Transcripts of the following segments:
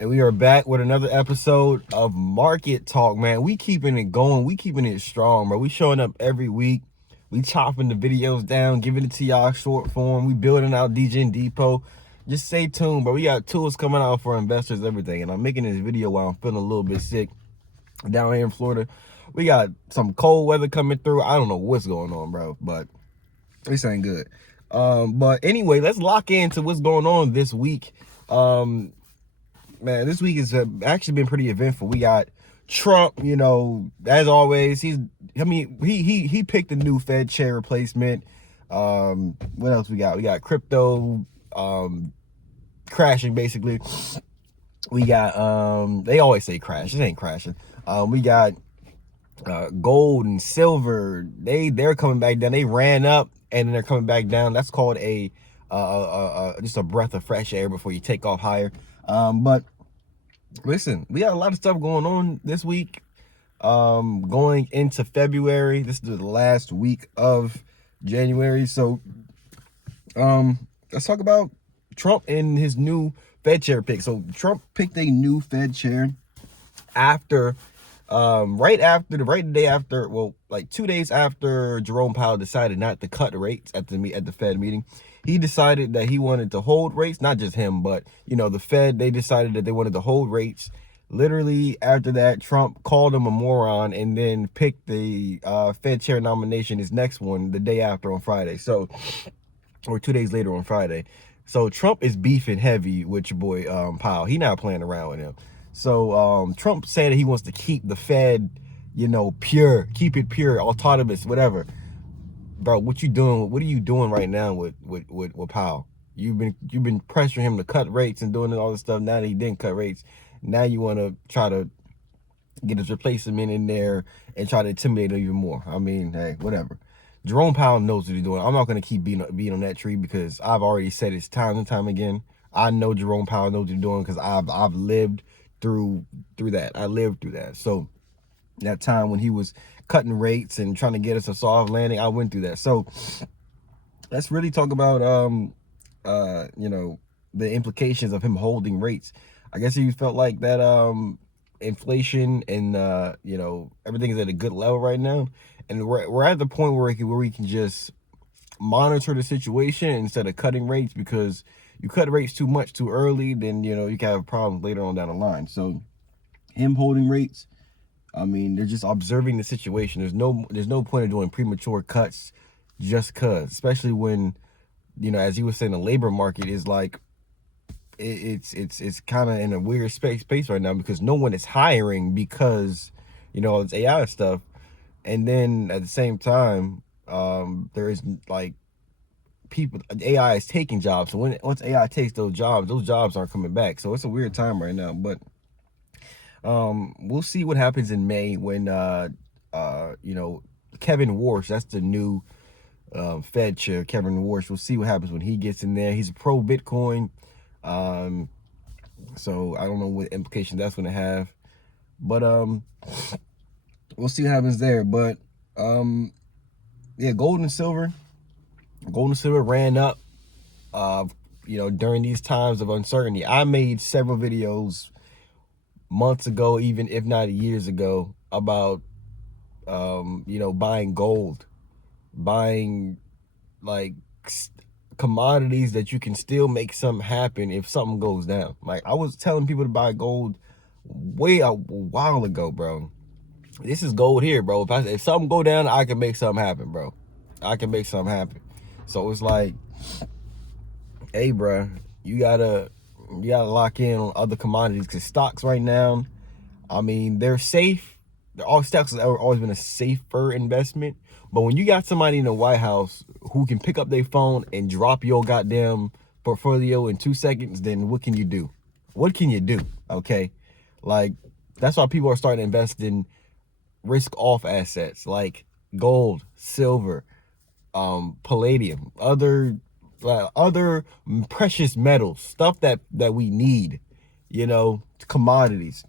And we are back with another episode of Market Talk, man. We keeping it going. We keeping it strong, bro. We showing up every week. We chopping the videos down, giving it to y'all short form. We building out DEGEN Depot. Just stay tuned, bro. We got tools coming out for investors, everything. And I'm making this video while I'm feeling a little bit sick down here in Florida. We got some cold weather coming through. I don't know what's going on, bro, but this ain't good. But anyway, let's lock into what's going on this week. Man, this week has actually been pretty eventful. We got Trump, you know, as always. He picked a new Fed chair replacement. What else we got? We got crypto crashing, basically. We got they always say crash. It ain't crashing. We got gold and silver. They're coming back down. They ran up and then they're coming back down. That's called a just a breath of fresh air before you take off higher. But listen, we got a lot of stuff going on this week. Going into February. This is the last week of January. So let's talk about Trump and his new Fed chair pick. So Trump picked a new Fed chair after right the day after, well, like 2 days after Jerome Powell decided not to cut rates at the Fed meeting. He decided that he wanted to hold rates, not just him, but you know, the Fed, they decided that they wanted to hold rates. Literally after that, Trump called him a moron and then picked the Fed chair nomination, his next one, the day after on Friday. So, or 2 days later on Friday. So Trump is beefing heavy with your boy Powell. He not playing around with him. So Trump said that he wants to keep the Fed, you know, pure, keep it pure, autonomous, whatever. Bro, what you doing? What are you doing right now with Powell? You've been pressuring him to cut rates and doing all this stuff. Now that he didn't cut rates, now you want to try to get his replacement in there and try to intimidate him even more. I mean, hey, whatever. Jerome Powell knows what he's doing. I'm not going to keep beating on that tree because I've already said it time and time again. I know Jerome Powell knows what he's doing because I've lived through that. I lived through that. So that time when he was cutting rates and trying to get us a soft landing, I went through that. So let's really talk about you know, the implications of him holding rates. I guess he felt like that inflation and you know, everything is at a good level right now, and we're at the point where we can just monitor the situation instead of cutting rates, because you cut rates too much too early, then you know you can have problems later on down the line. So him holding rates, I mean, they're just observing the situation. There's no point in doing premature cuts just cause, especially when, you know, as he was saying, the labor market is like it's kind of in a weird space right now because no one is hiring because, you know, it's AI stuff. And then at the same time, there is like AI is taking jobs. So once AI takes those jobs aren't coming back. So it's a weird time right now. But we'll see what happens in May when you know, Kevin Warsh, that's the new Fed chair, Kevin Warsh. We'll see what happens when he gets in there. He's pro Bitcoin. So I don't know what implications that's going to have, but we'll see what happens there. But yeah, gold and silver ran up you know, during these times of uncertainty. I made several videos months ago, even if not years ago, about you know, buying gold, buying like commodities that you can still make something happen if something goes down. Like I was telling people to buy gold way a while ago, bro. This is gold here, bro. If something go down, I can make something happen, bro. I can make something happen. So it's like, hey, bro, you gotta lock in on other commodities, because stocks right now, I mean, they're safe. All stocks have always been a safer investment. But when you got somebody in the White House who can pick up their phone and drop your goddamn portfolio in 2 seconds, then what can you do? What can you do? Okay, like that's why people are starting to invest in risk-off assets like gold, silver, palladium, other precious metals, stuff that we need, you know, commodities.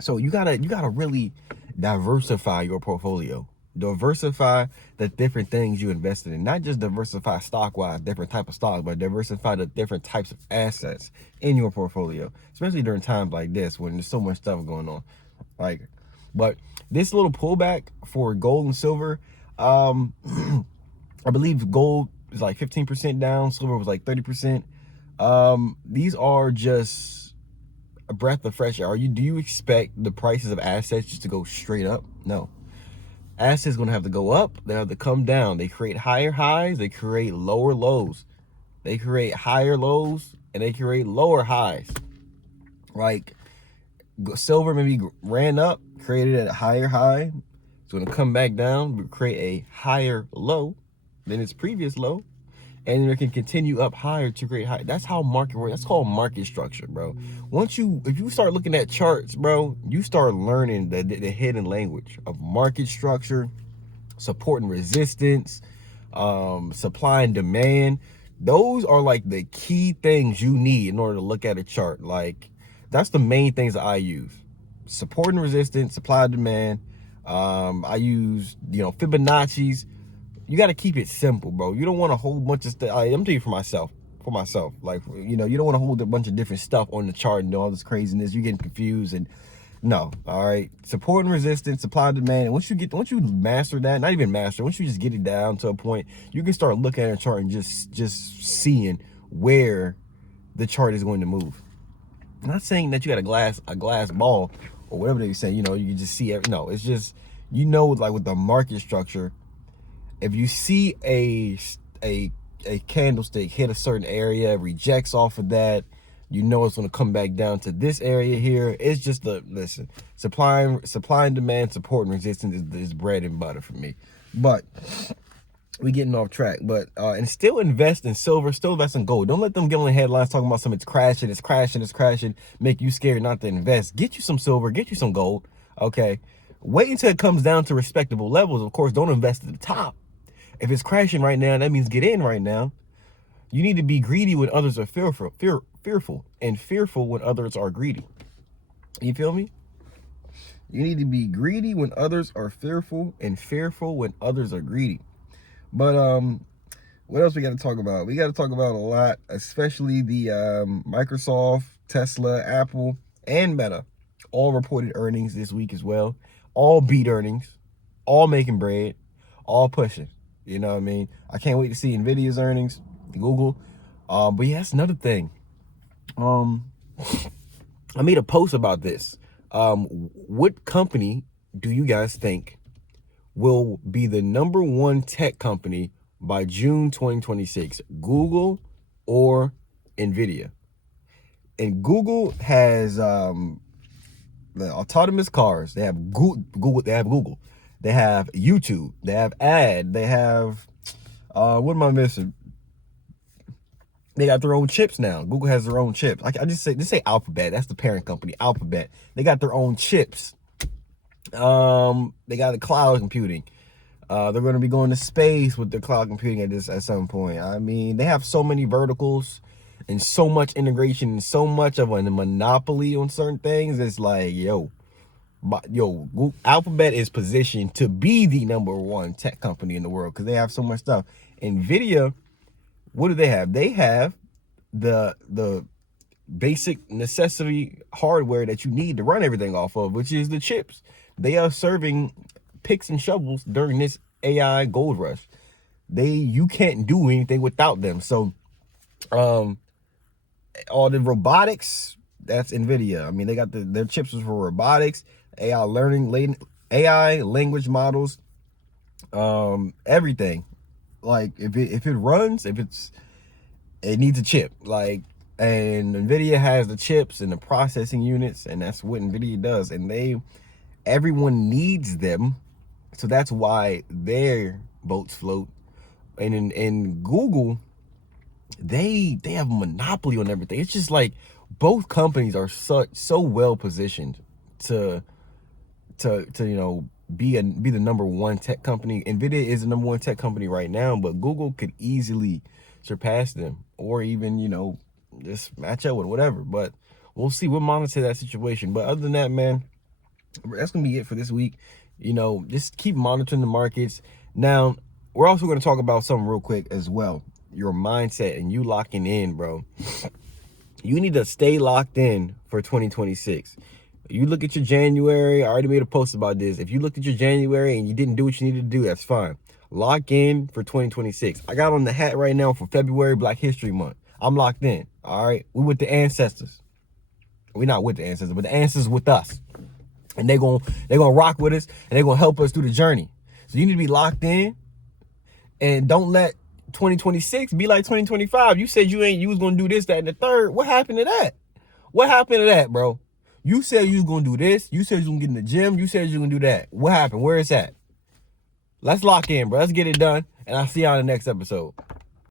So you gotta really diversify your portfolio. Diversify the different things you invested in. Not just diversify stock-wise, different type of stocks, but diversify the different types of assets in your portfolio, especially during times like this when there's so much stuff going on. Like, but this little pullback for gold and silver, I believe gold is like 15% down, silver was like 30%. These are just a breath of fresh air. Do you expect the prices of assets just to go straight up? No. Assets going to have to go up. They have to come down. They create higher highs. They create lower lows. They create higher lows and they create lower highs. Like silver maybe ran up, created a higher high. It's going to come back down, create a higher low than its previous low. And it can continue up higher to create high. That's how market works. That's called market structure, bro. If you start looking at charts, bro, you start learning the hidden language of market structure, support and resistance, supply and demand. Those are like the key things you need in order to look at a chart. Like, that's the main things that I use: support and resistance, supply and demand. I use, Fibonacci's. You got to keep it simple, bro. You don't want a whole bunch of stuff. I'm telling you for myself. Like, you don't want to hold a bunch of different stuff on the chart and do all this craziness. You're getting confused. And no, all right. Support and resistance, supply and demand. And once you master that, not even master, once you just get it down to a point, you can start looking at a chart and just seeing where the chart is going to move. I'm not saying that you got a glass ball or whatever they say, you can just see it. No, it's just, like with the market structure, if you see a candlestick hit a certain area, rejects off of that, it's going to come back down to this area here. It's just supply and demand, support and resistance is bread and butter for me. But we getting off track. But and still invest in silver, still invest in gold. Don't let them get on the headlines talking about it's crashing, make you scared not to invest. Get you some silver, get you some gold. Okay. Wait until it comes down to respectable levels. Of course, don't invest at the top. If it's crashing right now, that means get in right now. You need to be greedy when others are fearful, and fearful when others are greedy. You feel me? You need to be greedy when others are fearful, and fearful when others are greedy. But what else we got to talk about? We got to talk about a lot, especially the Microsoft, Tesla, Apple, and Meta all reported earnings this week as well. All beat earnings, all making bread, all pushing. You know what I mean? I can't wait to see Nvidia's earnings, Google. But yeah, that's another thing. I made a post about this. What company do you guys think will be the #1 tech company by June 2026? Google or Nvidia? And Google has the autonomous cars. They have Google. They have Google. They have YouTube. They have ad. They have, what am I missing? They got their own chips now. Google has their own chips. I just say Alphabet. That's the parent company, Alphabet. They got their own chips. They got the cloud computing. They're going to be going to space with their cloud computing at some point. I mean, they have so many verticals and so much integration and so much of a monopoly on certain things. It's like, Alphabet is positioned to be the #1 tech company in the world because they have so much stuff. Nvidia, what do they have? They have the basic necessity hardware that you need to run everything off of, which is the chips. They are serving picks and shovels during this AI gold rush. You can't do anything without them. So all the robotics, that's Nvidia. I mean, they got their chips for robotics, AI learning, AI language models, everything. Like if it runs, it needs a chip. Like, and Nvidia has the chips and the processing units, and that's what Nvidia does. And everyone needs them, so that's why their boats float. And in Google, they have a monopoly on everything. It's just like both companies are so well positioned to be the #1 tech company. Nvidia is the #1 tech company right now, but Google could easily surpass them, or even just match up with whatever. But we'll see. We'll monitor that situation. But other than that, man, that's gonna be it for this week. You know, just keep monitoring the markets. Now, we're also going to talk about something real quick as well. Your mindset and you locking in, bro. You need to stay locked in for 2026. You look at your January. I already made a post about this. If you looked at your January and you didn't do what you needed to do, that's fine. Lock in for 2026. I got on the hat right now for February, Black History Month. I'm locked in. All right. We with the ancestors. We're not with the ancestors, but the ancestors with us. And they're gonna rock with us and they're gonna help us through the journey. So you need to be locked in and don't let 2026 be like 2025. You said you was gonna do this, that, and the third. What happened to that? What happened to that, bro? You said you was gonna do this. You said you was gonna get in the gym. You said you was gonna do that. What happened? Where is that? Let's lock in, bro. Let's get it done. And I'll see y'all in the next episode.